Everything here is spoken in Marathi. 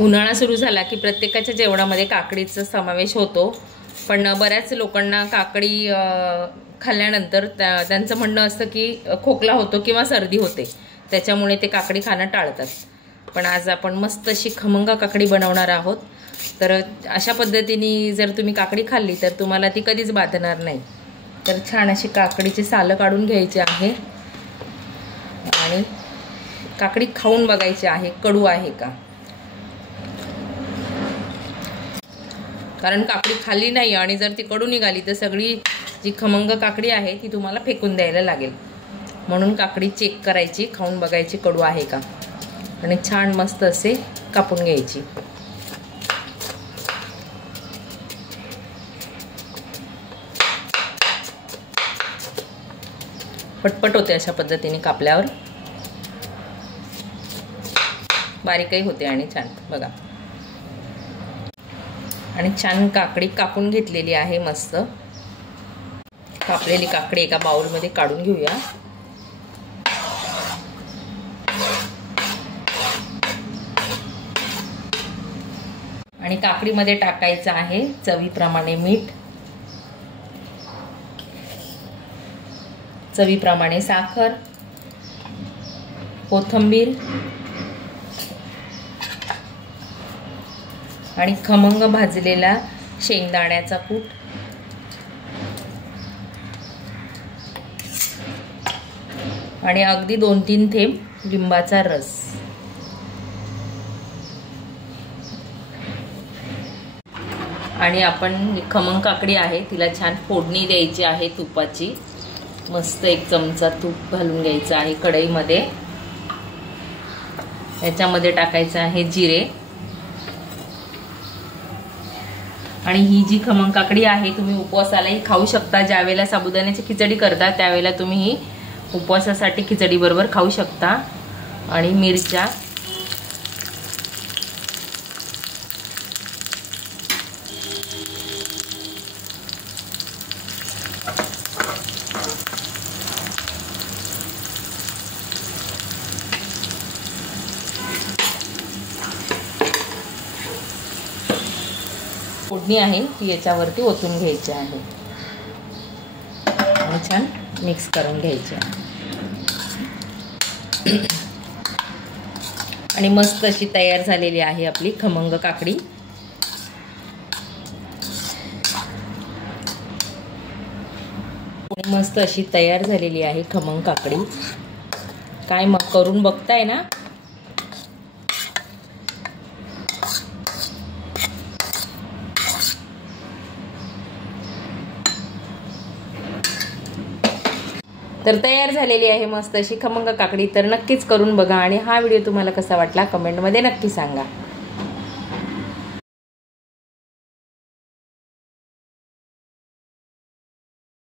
उन्हाळा सुरू झाला की प्रत्येकाच्या जेवणामध्ये काकडीचा समावेश होतो, पण बऱ्याच लोकांना काकडी खाल्ल्यानंतर त्यांचं म्हणणं असतं की खोकला होतो किंवा सर्दी होते, त्याच्यामुळे ते काकडी खाणं टाळतात. पण आज आपण मस्त अशी खमंग काकडी बनवणार आहोत. तर अशा पद्धतीने जर तुम्ही काकडी खाल्ली तर तुम्हाला ती कधीच बाधणार नाही. तर छान अशी काकडीची सालं काढून घ्यायची आहे आणि काकडी खाऊन बघायची आहे कडू आहे का. कारण काकडी खाल्ली नाही आणि जर ती कडू निघाली तर सगळी जी खमंग काकडी आहे ती तुम्हाला फेकून द्यायला लागेल. म्हणून काकडी चेक करायची, खाऊन बघायची कडू आहे का आणि छान मस्त असे कापून घ्यायची. पटपट होते अशा पद्धतीने कापल्यावर, बारीकही होते आणि छान बघा. आणि छान काकडी कापून घेतलेली आहे. मस्त कापलेली काकडी एका बाउलमध्ये काढून घेऊया. आणि काकडीमध्ये टाकायचं आहे चवीप्रमाणे मीठ, चवीप्रमाणे साखर, कोथिंबीर आणि खमंग भाजलेला शेंगदाण्याचा कूट आणि अगदी 2-3 थेंब लिंबाचा रस. आणि आपण खमंग काकडी आहे तिला छान फोडणी द्यायची आहे तुपाची. मस्त 1 चमचा तूप घालून घ्यायचं आहे कढईमध्ये. याच्यामध्ये टाकायचं आहे जिरे. आणि ही जी खमंग काकडी आहे तुम्ही उपवासालाही खाऊ शकता. ज्यावेळेला साबुदाण्याची खिचडी करता त्यावेळेला तुम्ही ही उपवासासाठी खिचडी बरोबर खाऊ शकता. आणि मिरच्या, फोडणी आहे ती याच्यावरती ओतून घ्यायची आहे आणि छान मिक्स करून घ्यायची आहे. आणि मस्त अशी तयार झालेली आहे आपली खमंग काकडी. मस्त अशी तयार झालेली आहे खमंग काकडी. काय मग करून बघताय ना. तर तयार झालेली आहे मस्त अशी खमंग काकडी. तर नक्कीच करून बघा आणि हा व्हिडिओ तुम्हाला कसा वाटला कमेंटमध्ये नक्की सांगा.